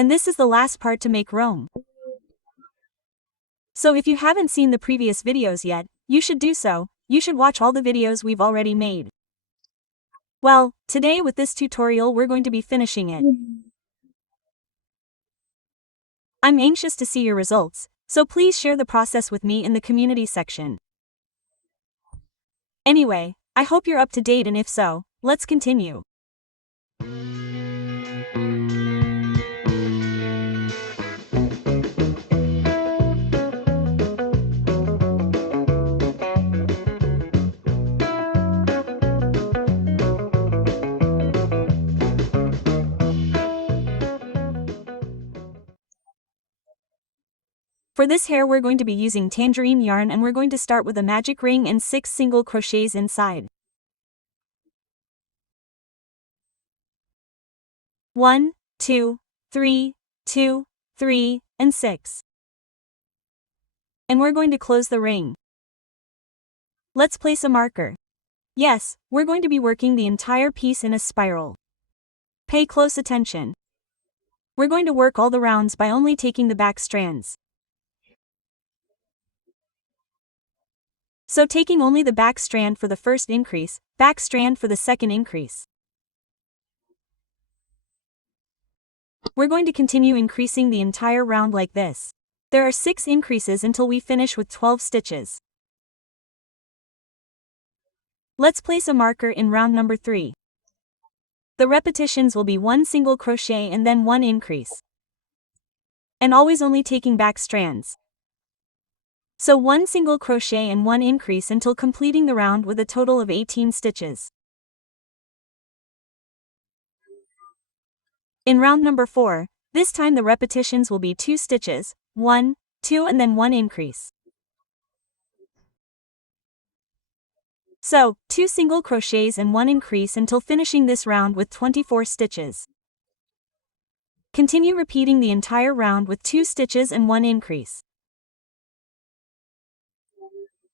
And this is the last part to make Rome. So if you haven't seen the previous videos yet, you should do so. You should watch all the videos we've already made. Well, today with this tutorial we're going to be finishing it. I'm anxious to see your results, so please share the process with me in the community section. Anyway, I hope you're up to date, and if so, let's continue. For this hair we're going to be using tangerine yarn, and we're going to start with a magic ring and 6 single crochets inside. 1, 2, 3, 2, 3, and 6. And we're going to close the ring. Let's place a marker. Yes, we're going to be working the entire piece in a spiral. Pay close attention. We're going to work all the rounds by only taking the back strands. So taking only the back strand for the first increase, back strand for the second increase. We're going to continue increasing the entire round like this. There are 6 increases until we finish with 12 stitches. Let's place a marker in round number 3. The repetitions will be 1 single crochet and then 1 increase. And always only taking back strands. So 1 single crochet and 1 increase until completing the round with a total of 18 stitches. In round number 4, this time the repetitions will be 2 stitches, 1, 2 and then 1 increase. So, 2 single crochets and 1 increase until finishing this round with 24 stitches. Continue repeating the entire round with 2 stitches and 1 increase.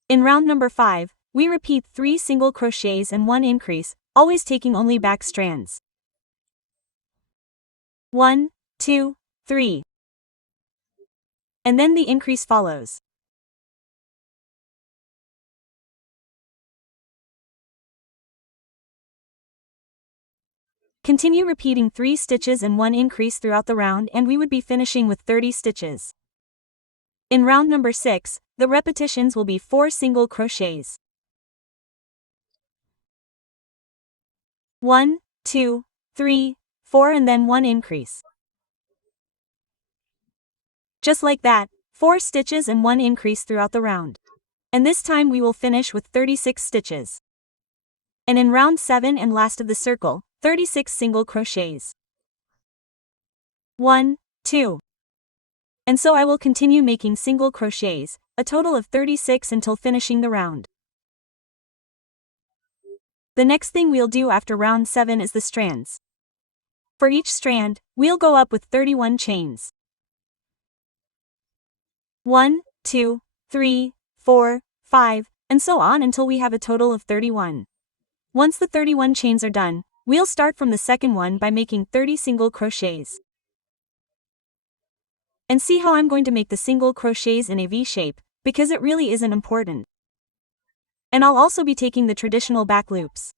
In round number 5, we repeat 3 single crochets and 1 increase, always taking only back strands. 1, 2, 3. And then the increase follows. Continue repeating 3 stitches and 1 increase throughout the round, and we would be finishing with 30 stitches. In round number 6, the repetitions will be 4 single crochets. 1, 2, 3, 4 and then 1 increase. Just like that, 4 stitches and 1 increase throughout the round. And this time we will finish with 36 stitches. And in round 7 and last of the circle, 36 single crochets. 1, 2. And so I will continue making single crochets, a total of 36 until finishing the round. The next thing we'll do after round 7 is the strands. For each strand, we'll go up with 31 chains. 1, 2, 3, 4, 5, and so on until we have a total of 31. Once the 31 chains are done, we'll start from the second one by making 30 single crochets. And see how I'm going to make the single crochets in a V shape, because it really isn't important. And I'll also be taking the traditional back loops.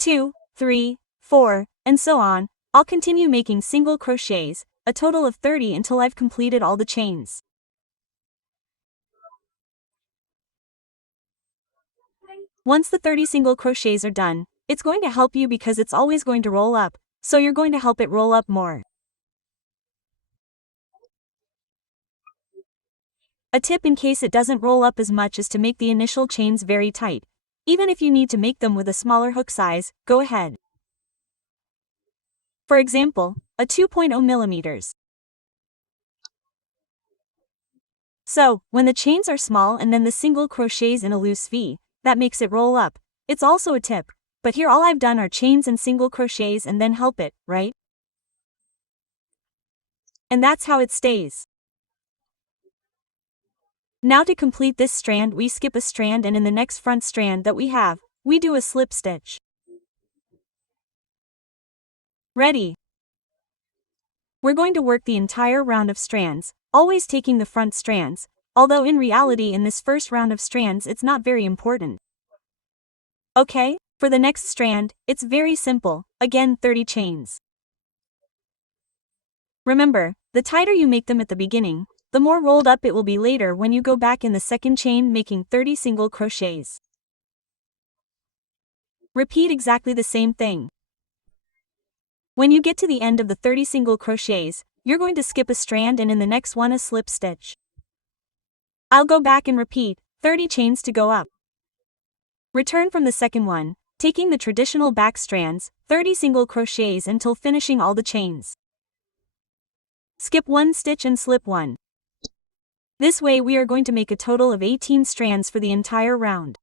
2, 3, 4, and so on. I'll continue making single crochets, a total of 30 until I've completed all the chains. Once the 30 single crochets are done, it's going to help you because it's always going to roll up, so you're going to help it roll up more. A tip in case it doesn't roll up as much is to make the initial chains very tight. Even if you need to make them with a smaller hook size, go ahead. For example, a 2.0 millimeters. So, when the chains are small and then the single crochets in a loose V, that makes it roll up. It's also a tip, but here all I've done are chains and single crochets and then help it, right? And that's how it stays. Now to complete this strand we skip a strand, and in the next front strand that we have, we do a slip stitch. Ready. We're going to work the entire round of strands, always taking the front strands, although in reality in this first round of strands it's not very important. Okay, for the next strand, it's very simple, again 30 chains. Remember, the tighter you make them at the beginning, the more rolled up it will be later when you go back in the second chain making 30 single crochets. Repeat exactly the same thing. When you get to the end of the 30 single crochets, you're going to skip a strand and in the next one a slip stitch. I'll go back and repeat, 30 chains to go up. Return from the second one, taking the traditional back strands, 30 single crochets until finishing all the chains. Skip one stitch and slip one. This way we are going to make a total of 18 strands for the entire round.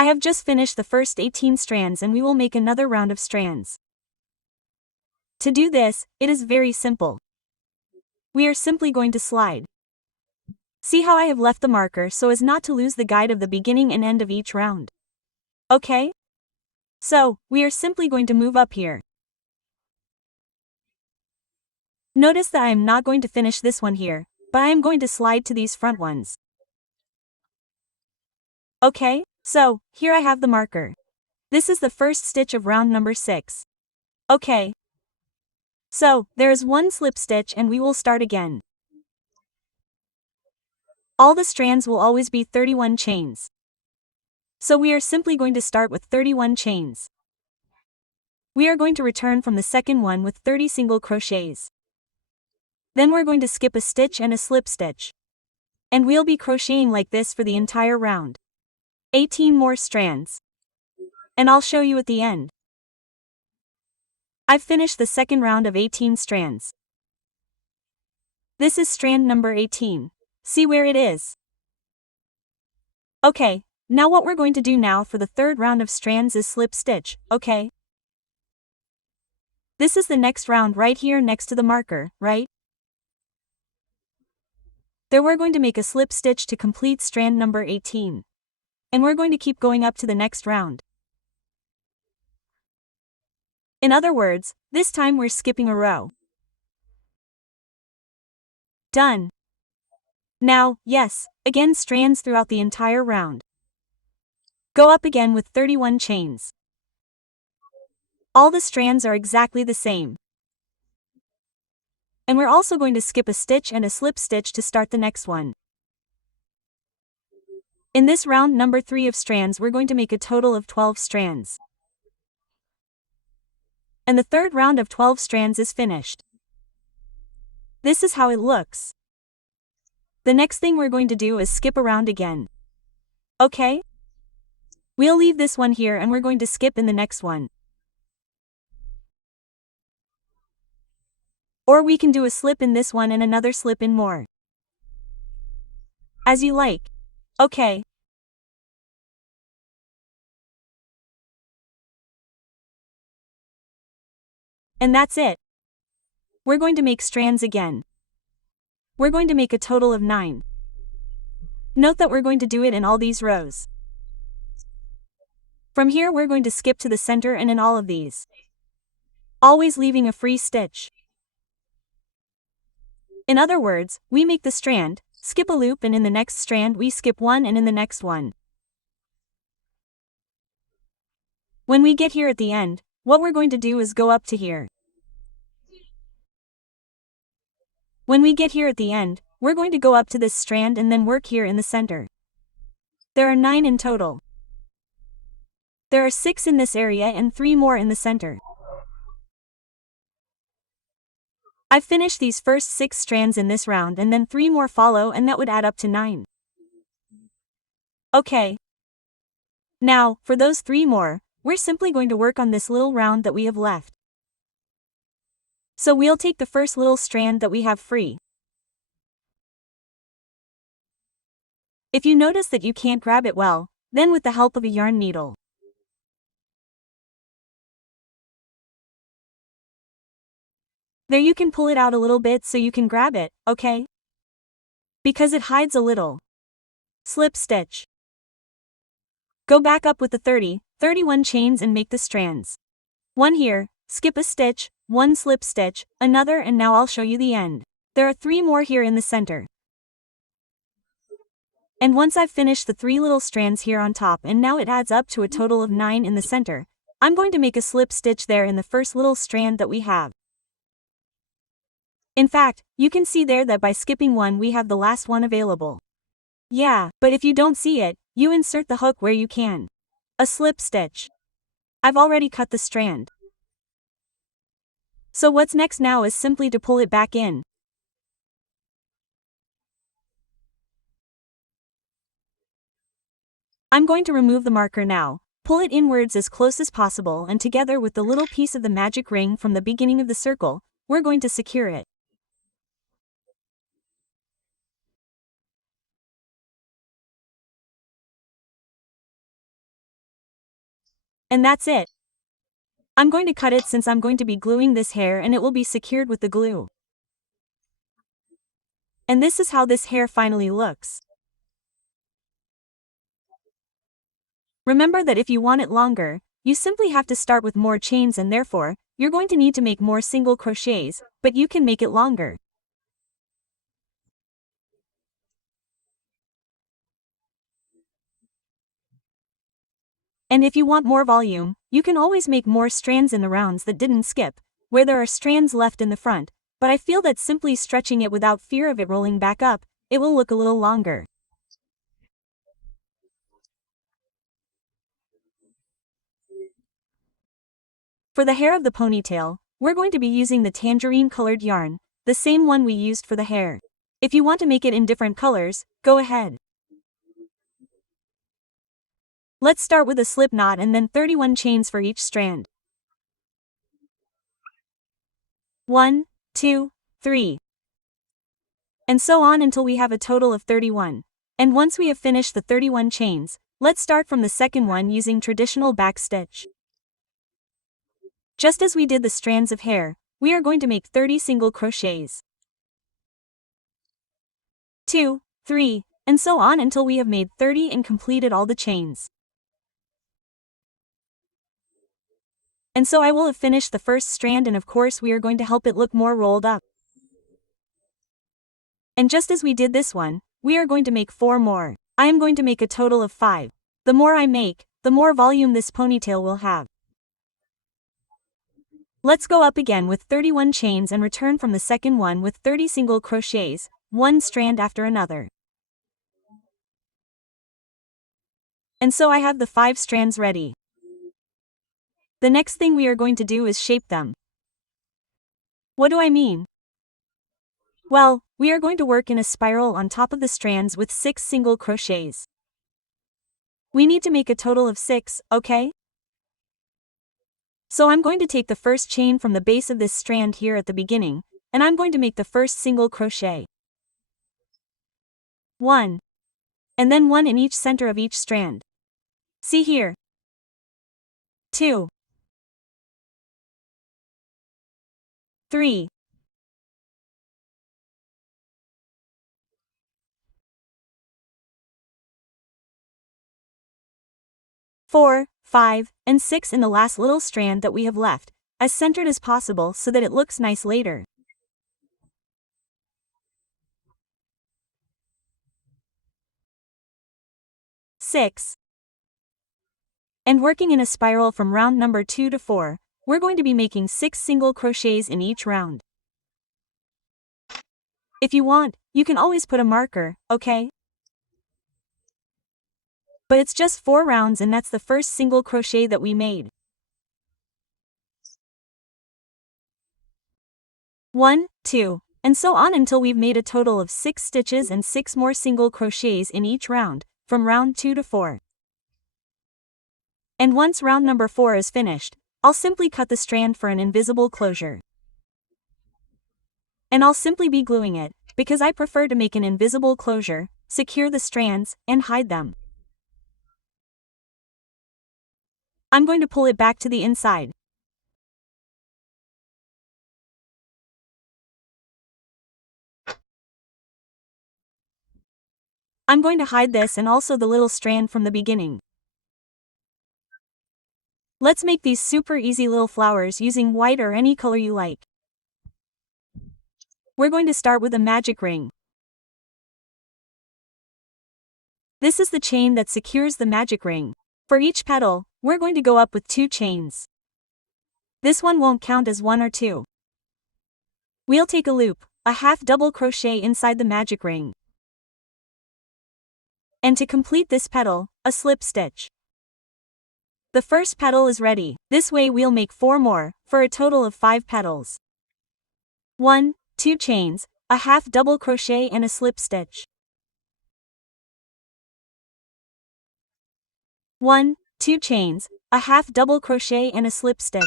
I have just finished the first 18 strands and we will make another round of strands. To do this, it is very simple. We are simply going to slide. See how I have left the marker so as not to lose the guide of the beginning and end of each round. Okay? So, we are simply going to move up here. Notice that I am not going to finish this one here, but I am going to slide to these front ones. Okay, so, here I have the marker. This is the first stitch of round number 6. Okay. So, there is one slip stitch and we will start again. All the strands will always be 31 chains. So we are simply going to start with 31 chains. We are going to return from the second one with 30 single crochets. Then we're going to skip a stitch and a slip stitch. And we'll be crocheting like this for the entire round. 18 more strands. And I'll show you at the end. I've finished the second round of 18 strands. This is strand number 18. See where it is? Okay, now what we're going to do now for the third round of strands is slip stitch, okay? This is the next round right here next to the marker, right? There we're going to make a slip stitch to complete strand number 18. And we're going to keep going up to the next round. In other words, this time we're skipping a row. Done. Now, yes, again strands throughout the entire round. Go up again with 31 chains. All the strands are exactly the same. And we're also going to skip a stitch and a slip stitch to start the next one. In this round number 3 of strands we're going to make a total of 12 strands. And the third round of 12 strands is finished. This is how it looks. The next thing we're going to do is skip around again. Okay? We'll leave this one here and we're going to skip in the next one. Or we can do a slip in this one and another slip in more. As you like. Okay. And that's it. We're going to make strands again. We're going to make a total of 9. Note that we're going to do it in all these rows. From here we're going to skip to the center and in all of these. Always leaving a free stitch. In other words, we make the strand, skip a loop and in the next strand we skip one and in the next one. When we get here at the end, what we're going to do is go up to here. When we get here at the end, we're going to go up to this strand and then work here in the center. There are 9 in total. There are 6 in this area and 3 more in the center. I've finished these first 6 strands in this round and then 3 more follow and that would add up to 9. Okay. Now, for those 3 more, we're simply going to work on this little round that we have left. So we'll take the first little strand that we have free. If you notice that you can't grab it well, then with the help of a yarn needle. There you can pull it out a little bit so you can grab it, okay? Because it hides a little. Slip stitch. Go back up with the 30, 31 chains and make the strands. One here, skip a stitch, one slip stitch, another, and now I'll show you the end. There are 3 more here in the center. And once I've finished the 3 little strands here on top, and now it adds up to a total of 9 in the center, I'm going to make a slip stitch there in the first little strand that we have. In fact, you can see there that by skipping one we have the last one available. Yeah, but if you don't see it, you insert the hook where you can. A slip stitch. I've already cut the strand. So what's next now is simply to pull it back in. I'm going to remove the marker now, pull it inwards as close as possible, and together with the little piece of the magic ring from the beginning of the circle, we're going to secure it. And that's it. I'm going to cut it since I'm going to be gluing this hair and it will be secured with the glue. And this is how this hair finally looks. Remember that if you want it longer, you simply have to start with more chains, and therefore, you're going to need to make more single crochets, but you can make it longer. And if you want more volume, you can always make more strands in the rounds that didn't skip, where there are strands left in the front, but I feel that simply stretching it without fear of it rolling back up, it will look a little longer. For the hair of the ponytail, we're going to be using the tangerine-colored yarn, the same one we used for the hair. If you want to make it in different colors, go ahead. Let's start with a slip knot and then 31 chains for each strand. 1, 2, 3. And so on until we have a total of 31. And once we have finished the 31 chains, let's start from the second one using traditional backstitch. Just as we did the strands of hair, we are going to make 30 single crochets. 2, 3, and so on until we have made 30 and completed all the chains. And so I will have finished the first strand, and of course we are going to help it look more rolled up. And just as we did this one, we are going to make 4 more. I am going to make a total of 5. The more I make, the more volume this ponytail will have. Let's go up again with 31 chains and return from the second one with 30 single crochets, one strand after another. And so I have the 5 strands ready. The next thing we are going to do is shape them. What do I mean? Well, we are going to work in a spiral on top of the strands with 6 single crochets. We need to make a total of 6, okay? So I'm going to take the first chain from the base of this strand here at the beginning, and I'm going to make the first single crochet. 1. And then 1 in each center of each strand. See here. 2. 3. 4, 5, and 6 in the last little strand that we have left, as centered as possible so that it looks nice later. 6. And working in a spiral from round number 2 to 4, we're going to be making 6 single crochets in each round. If you want, you can always put a marker, okay? But it's just 4 rounds, and that's the first single crochet that we made. 1, 2, and so on until we've made a total of 6 stitches and 6 more single crochets in each round, from round 2 to 4. And once round number 4 is finished, I'll simply cut the strand for an invisible closure. And I'll simply be gluing it, because I prefer to make an invisible closure, secure the strands, and hide them. I'm going to pull it back to the inside. I'm going to hide this and also the little strand from the beginning. Let's make these super easy little flowers using white or any color you like. We're going to start with a magic ring. This is the chain that secures the magic ring. For each petal, we're going to go up with 2 chains. This one won't count as 1 or 2. We'll take a loop, a half double crochet inside the magic ring. And to complete this petal, a slip stitch. The first petal is ready. This way we'll make 4 more, for a total of 5 petals. 1, 2 chains, a half double crochet and a slip stitch. 1, 2 chains, a half double crochet and a slip stitch.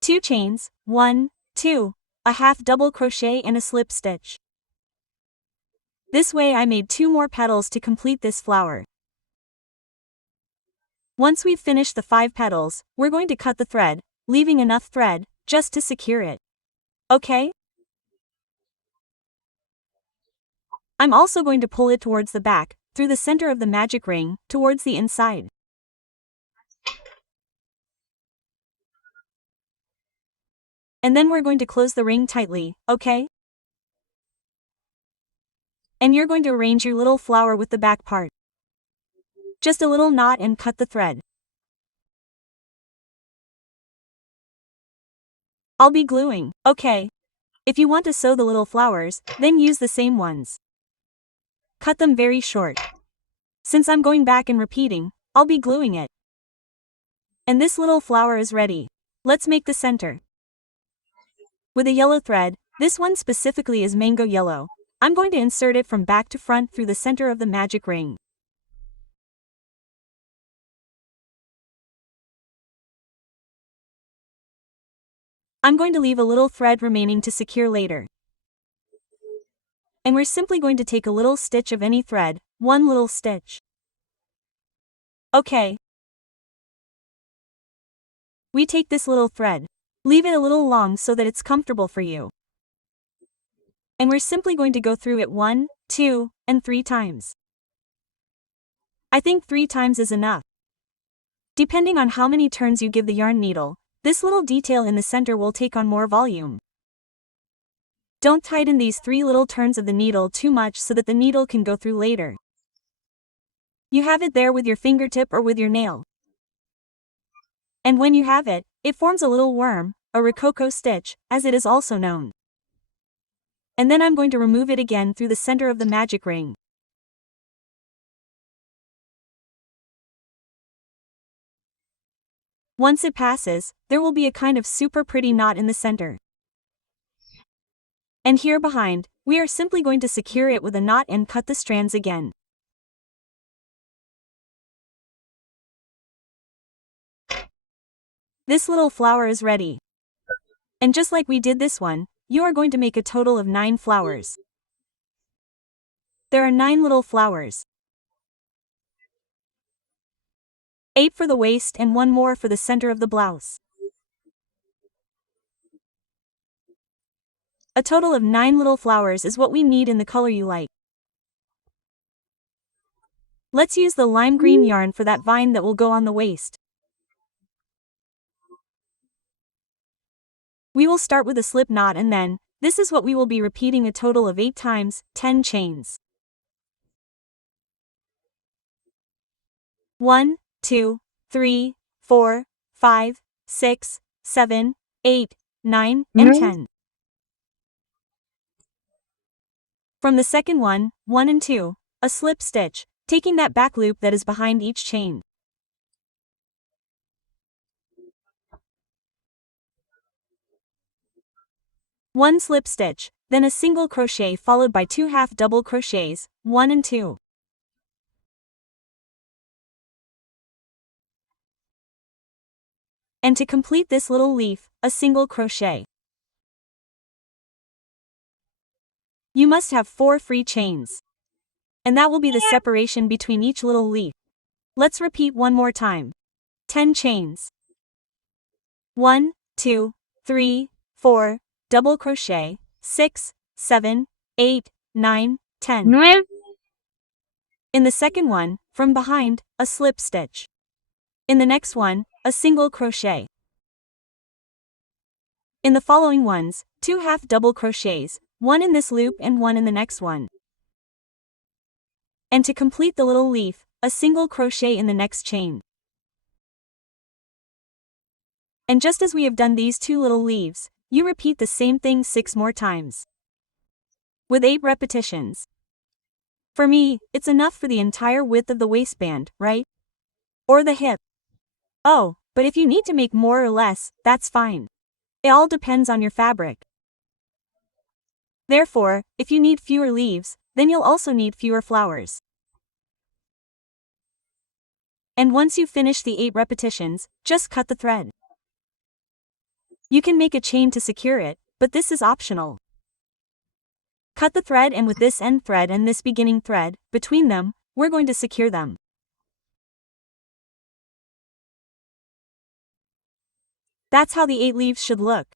2 chains, 1, 2, a half double crochet and a slip stitch. This way I made 2 more petals to complete this flower. Once we've finished the 5 petals, we're going to cut the thread, leaving enough thread, just to secure it. Okay? I'm also going to pull it towards the back, through the center of the magic ring, towards the inside. And then we're going to close the ring tightly, okay? And you're going to arrange your little flower with the back part. Just a little knot and cut the thread. I'll be gluing, okay? If you want to sew the little flowers, then use the same ones. Cut them very short. Since I'm going back and repeating, I'll be gluing it. And this little flower is ready. Let's make the center. With a yellow thread, this one specifically is mango yellow. I'm going to insert it from back to front through the center of the magic ring. I'm going to leave a little thread remaining to secure later. And we're simply going to take a little stitch of any thread, 1 little stitch. Okay. We take this little thread. Leave it a little long so that it's comfortable for you. And we're simply going to go through it 1, 2, and 3 times. I think 3 times is enough. Depending on how many turns you give the yarn needle, this little detail in the center will take on more volume. Don't tighten these 3 little turns of the needle too much so that the needle can go through later. You have it there with your fingertip or with your nail. And when you have it, it forms a little worm, a rococo stitch, as it is also known. And then I'm going to remove it again through the center of the magic ring. Once it passes, there will be a kind of super pretty knot in the center. And here behind, we are simply going to secure it with a knot and cut the strands again. This little flower is ready. And just like we did this one, you are going to make a total of 9 flowers. There are 9 little flowers. 8 for the waist and 1 more for the center of the blouse. A total of 9 little flowers is what we need in the color you like. Let's use the lime green yarn for that vine that will go on the waist. We will start with a slip knot and then, this is what we will be repeating a total of 8 times, 10 chains. 1, 2, 3, 4, 5, 6, 7, 8, 9, and 10. From the second one, 1 and 2, a slip stitch, taking that back loop that is behind each chain. One slip stitch, then a single crochet followed by 2 half double crochets, 1 and 2. And to complete this little leaf, a single crochet. You must have 4 free chains. And that will be the separation between each little leaf. Let's repeat one more time. 10 chains. 1, 2, 3, 4, double crochet, 6, 7, 8, 9, 10. In the second one, from behind, a slip stitch. In the next one, a single crochet. In the following ones, 2 half double crochets, one in this loop and one in the next one. And to complete the little leaf, a single crochet in the next chain. And just as we have done these 2 little leaves, you repeat the same thing 6 more times. With 8 repetitions. For me, it's enough for the entire width of the waistband, right? Or the hip. Oh, but if you need to make more or less, that's fine. It all depends on your fabric. Therefore, if you need fewer leaves, then you'll also need fewer flowers. And once you finish the 8 repetitions, just cut the thread. You can make a chain to secure it, but this is optional. Cut the thread, and with this end thread and this beginning thread, between them, we're going to secure them. That's how the 8 leaves should look.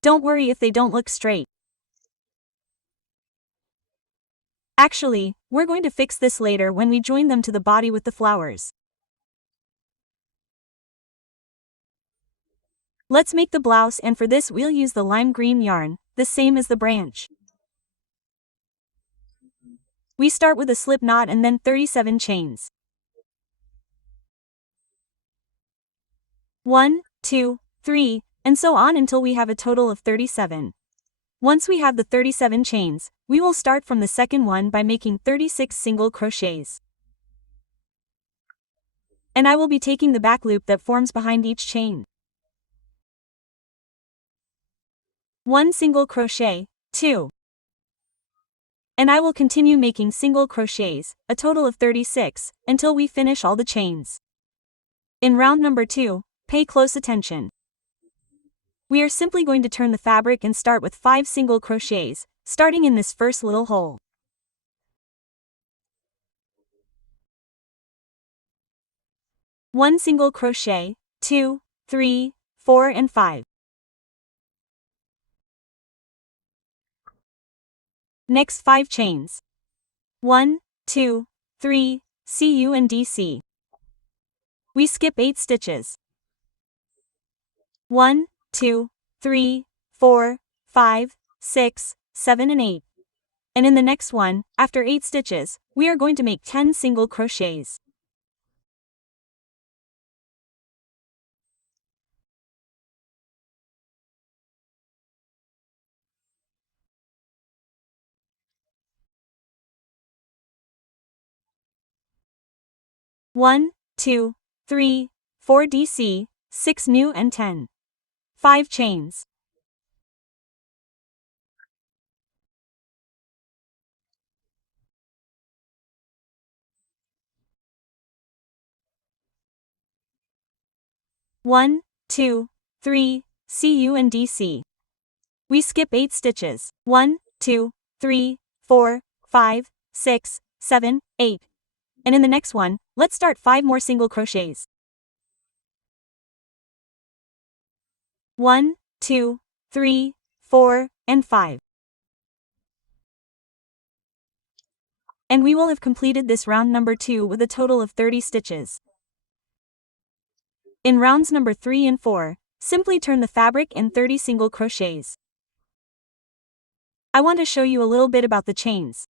Don't worry if they don't look straight. Actually, we're going to fix this later when we join them to the body with the flowers. Let's make the blouse, and for this we'll use the lime green yarn, the same as the branch. We start with a slip knot and then 37 chains. 1, 2, 3, and so on until we have a total of 37. Once we have the 37 chains, we will start from the second one by making 36 single crochets. And I will be taking the back loop that forms behind each chain. 1 single crochet, 2. And I will continue making single crochets, a total of 36, until we finish all the chains. In round number 2, pay close attention. We are simply going to turn the fabric and start with 5 single crochets, starting in this first little hole. One single crochet, 2, 3, 4 and 5. Next 5 chains. 1, 2, 3, CU and DC. We skip 8 stitches. 1, 2, 3, 4, 5, 6, 7 and 8. And in the next one, after 8 stitches, we are going to make 10 single crochets. One, 2, 3, 4 DC, 6 new and 10. 5 chains. One, 2, 3, CU and DC. We skip 8 stitches. 1, 2, 3, 4, 5, 6, 7, 8. And in the next one, let's start 5 more single crochets. 1, 2, 3, 4, and 5. And we will have completed this round number 2 with a total of 30 stitches. In rounds number 3 and 4, simply turn the fabric in 30 single crochets. I want to show you a little bit about the chains.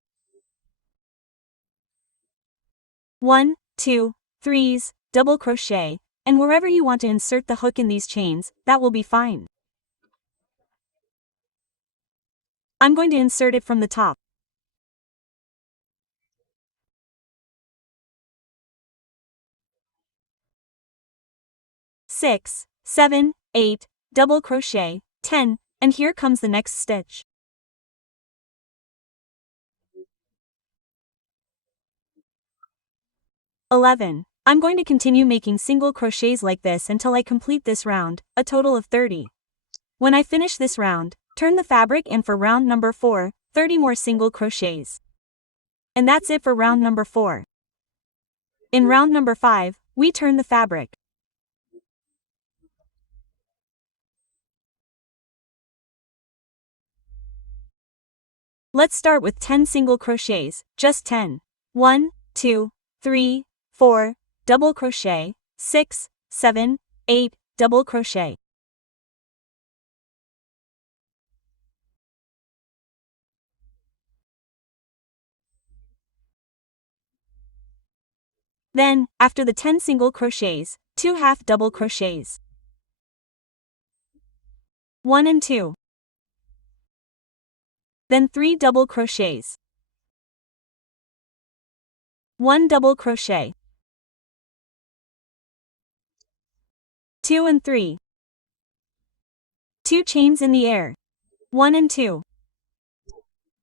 1, 2, 3s, double crochet, and wherever you want to insert the hook in these chains, that will be fine. I'm going to insert it from the top. 6, 7, 8, double crochet, 10, and here comes the next stitch. 11. I'm going to continue making single crochets like this until I complete this round, a total of 30. When I finish this round, turn the fabric and for round number 4, 30 more single crochets. And that's it for round number 4. In round number 5, we turn the fabric. Let's start with 10 single crochets, just 10. 1, 2, 3, 4, double crochet, 6, 7, 8, double crochet. Then, after the 10 single crochets, 2 half double crochets. 1 and 2. Then 3 double crochets. 1 double crochet. 2 and 3. 2 chains in the air. 1 and 2.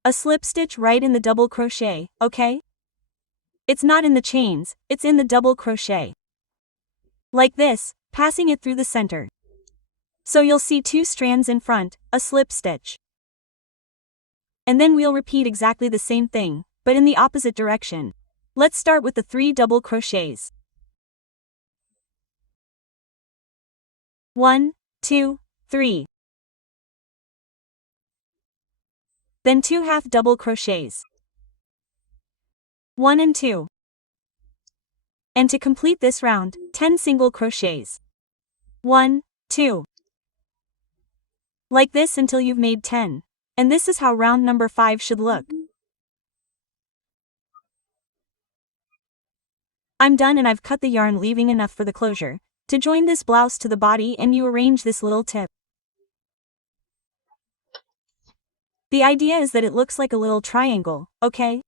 A slip stitch right in the double crochet, okay? It's not in the chains, it's in the double crochet. Like this, passing it through the center. So you'll see 2 strands in front, a slip stitch. And then we'll repeat exactly the same thing, but in the opposite direction. Let's start with the 3 double crochets. 1, 2, 3. Then 2 half double crochets. 1 and 2. And to complete this round, 10 single crochets. 1, 2. Like this until you've made 10. And this is how round number 5 should look. I'm done and I've cut the yarn, leaving enough for the closure. To join this blouse to the body, and you arrange this little tip. The idea is that it looks like a little triangle, okay?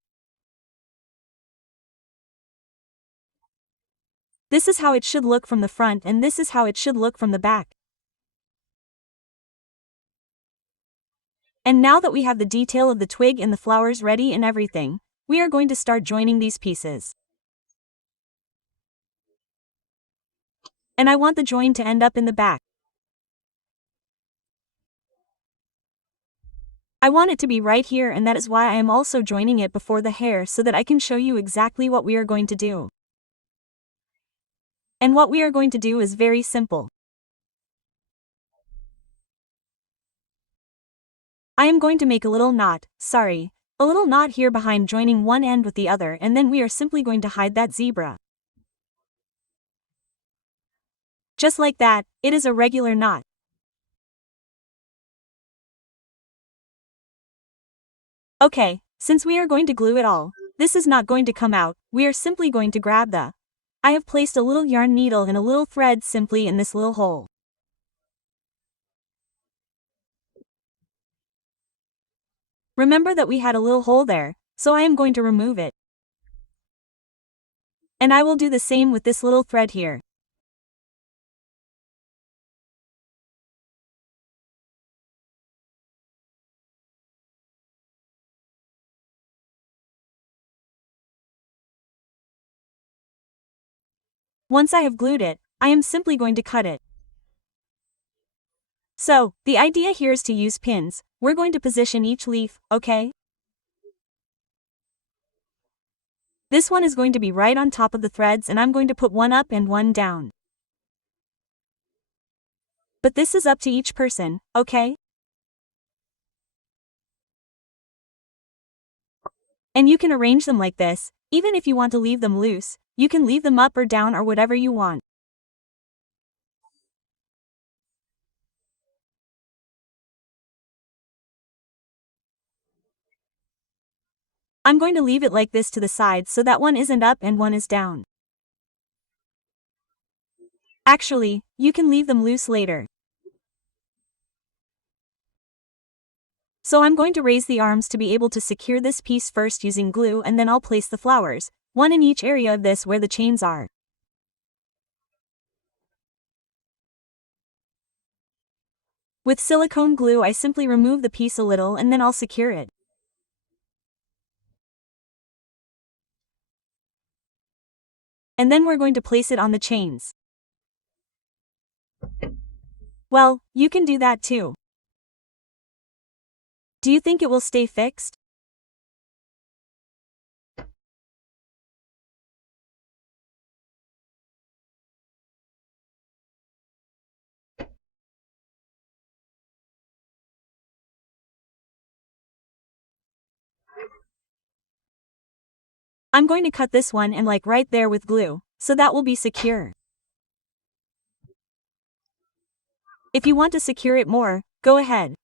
This is how it should look from the front, and this is how it should look from the back. And now that we have the detail of the twig and the flowers ready and everything, we are going to start joining these pieces. And I want the join to end up in the back. I want it to be right here, and that is why I am also joining it before the hair, so that I can show you exactly what we are going to do. And what we are going to do is very simple. I am going to make a little knot here behind, joining one end with the other, and then we are simply going to hide that zebra. Just like that, it is a regular knot. Okay, since we are going to glue it all, this is not going to come out, we are simply going to grab the. I have placed a little yarn needle and a little thread simply in this little hole. Remember that we had a little hole there, so I am going to remove it. And I will do the same with this little thread here. Once I have glued it, I am simply going to cut it. So, the idea here is to use pins. We're going to position each leaf, okay? This one is going to be right on top of the threads, and I'm going to put one up and one down. But this is up to each person, okay? And you can arrange them like this. Even if you want to leave them loose, you can leave them up or down or whatever you want. I'm going to leave it like this to the side so that one isn't up and one is down. Actually, you can leave them loose later. So I'm going to raise the arms to be able to secure this piece first using glue, and then I'll place the flowers, one in each area of this where the chains are. With silicone glue, I simply remove the piece a little and then I'll secure it. And then we're going to place it on the chains. Well, you can do that too. Do you think it will stay fixed? I'm going to cut this one and like right there with glue, so that will be secure. If you want to secure it more, go ahead.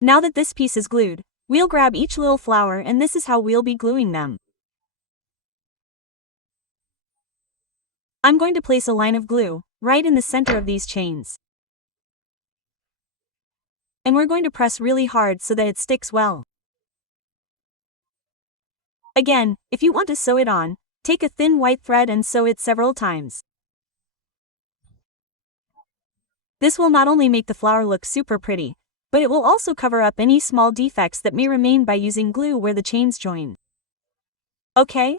Now that this piece is glued, we'll grab each little flower and this is how we'll be gluing them. I'm going to place a line of glue right in the center of these chains. And we're going to press really hard so that it sticks well. Again, if you want to sew it on, take a thin white thread and sew it several times. This will not only make the flower look super pretty, but it will also cover up any small defects that may remain by using glue where the chains join. Okay?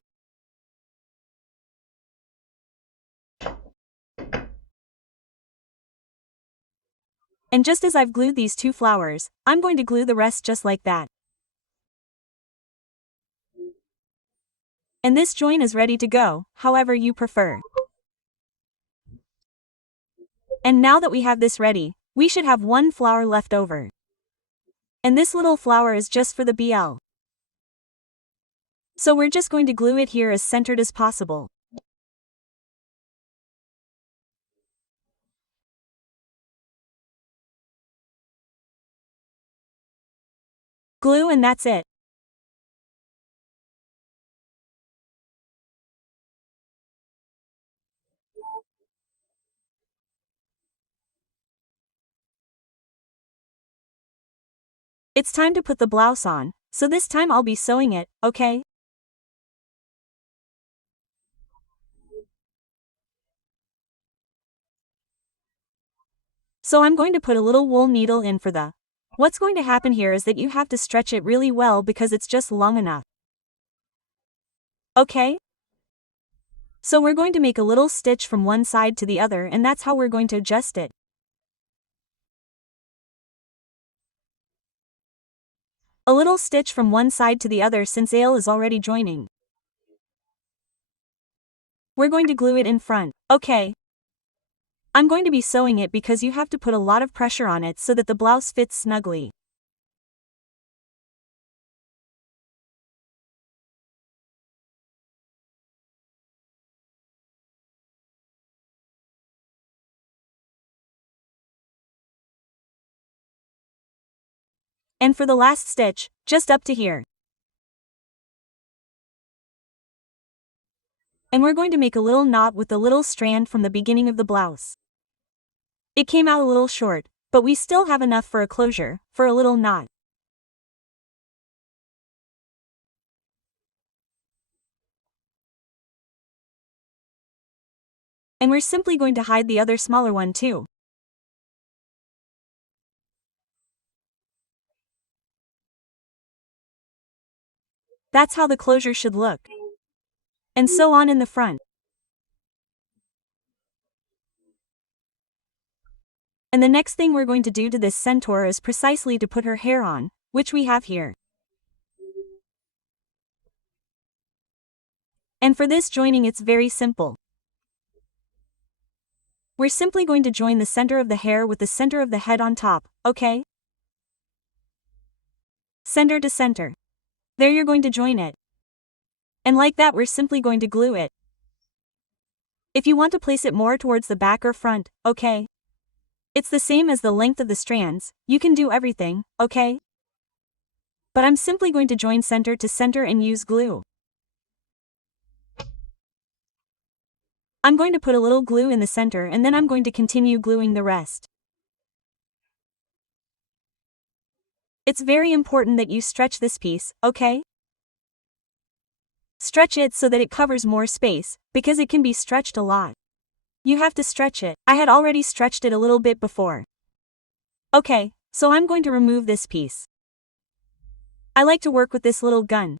And just as I've glued these two flowers, I'm going to glue the rest just like that. And this join is ready to go, however you prefer. And now that we have this ready, we should have one flower left over. And this little flower is just for the BL. So we're just going to glue it here as centered as possible. Glue and that's it. It's time to put the blouse on, so this time I'll be sewing it, okay? So I'm going to put a little wool needle in for the. What's going to happen here is that you have to stretch it really well because it's just long enough. Okay? So we're going to make a little stitch from one side to the other and that's how we're going to adjust it. A little stitch from one side to the other since ale is already joining. We're going to glue it in front, okay? I'm going to be sewing it because you have to put a lot of pressure on it so that the blouse fits snugly. And for the last stitch, just up to here. And we're going to make a little knot with the little strand from the beginning of the blouse. It came out a little short, but we still have enough for a closure, for a little knot. And we're simply going to hide the other smaller one too. That's how the closure should look. And so on in the front. And the next thing we're going to do to this centaur is precisely to put her hair on, which we have here. And for this joining it's very simple. We're simply going to join the center of the hair with the center of the head on top, okay? Center to center. There you're going to join it. And like that we're simply going to glue it. If you want to place it more towards the back or front, okay? It's the same as the length of the strands, you can do everything, okay? But I'm simply going to join center to center and use glue. I'm going to put a little glue in the center and then I'm going to continue gluing the rest. It's very important that you stretch this piece, okay? Stretch it so that it covers more space, because it can be stretched a lot. You have to stretch it. I had already stretched it a little bit before. Okay, so I'm going to remove this piece. I like to work with this little gun.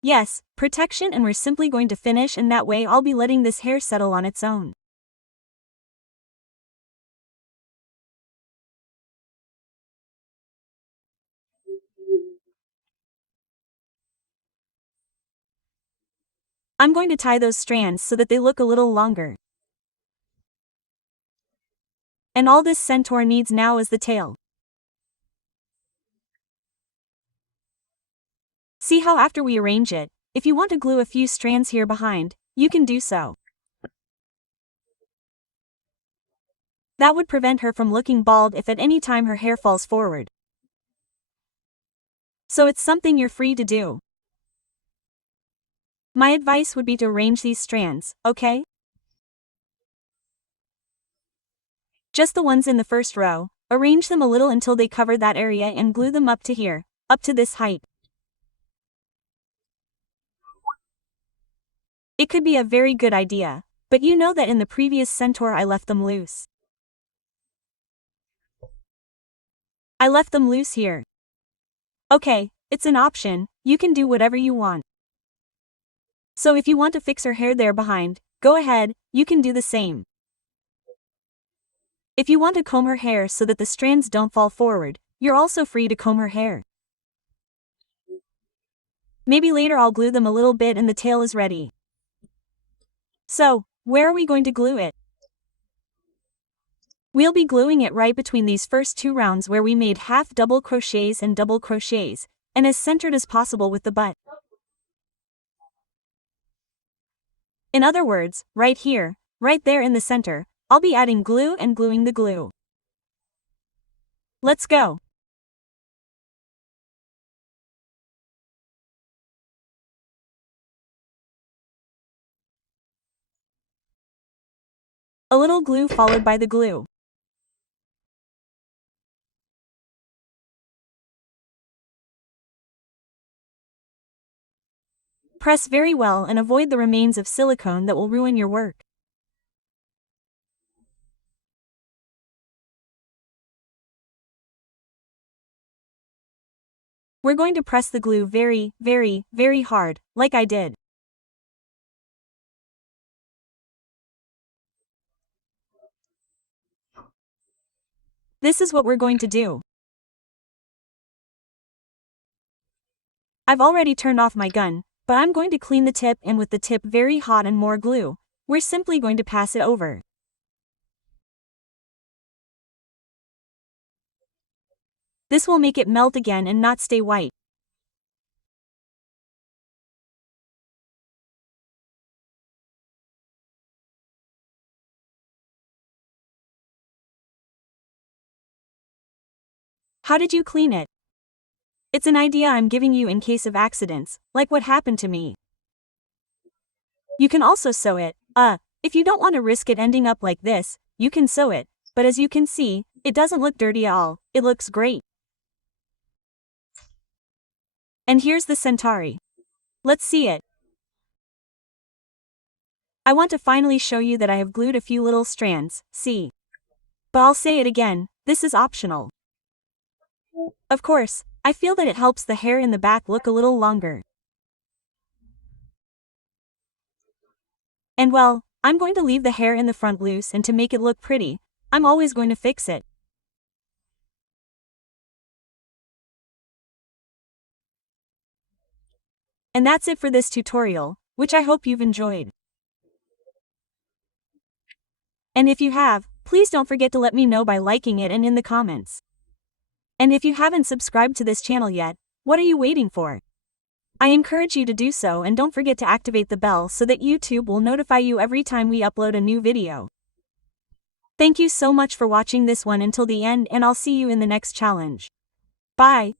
Yes, protection, and we're simply going to finish, and that way I'll be letting this hair settle on its own. I'm going to tie those strands so that they look a little longer. And all this centaur needs now is the tail. See how after we arrange it, if you want to glue a few strands here behind, you can do so. That would prevent her from looking bald if at any time her hair falls forward. So it's something you're free to do. My advice would be to arrange these strands, okay? Just the ones in the first row, arrange them a little until they cover that area and glue them up to here, up to this height. It could be a very good idea, but you know that in the previous centaur I left them loose. I left them loose here. Okay, it's an option, you can do whatever you want. So if you want to fix her hair there behind, go ahead, you can do the same. If you want to comb her hair so that the strands don't fall forward, you're also free to comb her hair. Maybe later I'll glue them a little bit and the tail is ready. So, where are we going to glue it? We'll be gluing it right between these first two rounds where we made half double crochets and double crochets, and as centered as possible with the butt. In other words, right here, right there in the center, I'll be adding glue and gluing the glue. Let's go. A little glue followed by the glue. Press very well and avoid the remains of silicone that will ruin your work. We're going to press the glue very, very, very hard, like I did. This is what we're going to do. I've already turned off my gun, but I'm going to clean the tip, and with the tip very hot and more glue, we're simply going to pass it over. This will make it melt again and not stay white. How did you clean it? It's an idea I'm giving you in case of accidents, like what happened to me. You can also sew it. If you don't want to risk it ending up like this, you can sew it, but as you can see, it doesn't look dirty at all, it looks great. And here's the Centauri. Let's see it. I want to finally show you that I have glued a few little strands, see? But I'll say it again, this is optional. Of course, I feel that it helps the hair in the back look a little longer. And well, I'm going to leave the hair in the front loose, and to make it look pretty, I'm always going to fix it. And that's it for this tutorial, which I hope you've enjoyed. And if you have, please don't forget to let me know by liking it and in the comments. And if you haven't subscribed to this channel yet, what are you waiting for? I encourage you to do so, and don't forget to activate the bell so that YouTube will notify you every time we upload a new video. Thank you so much for watching this one until the end, and I'll see you in the next challenge. Bye!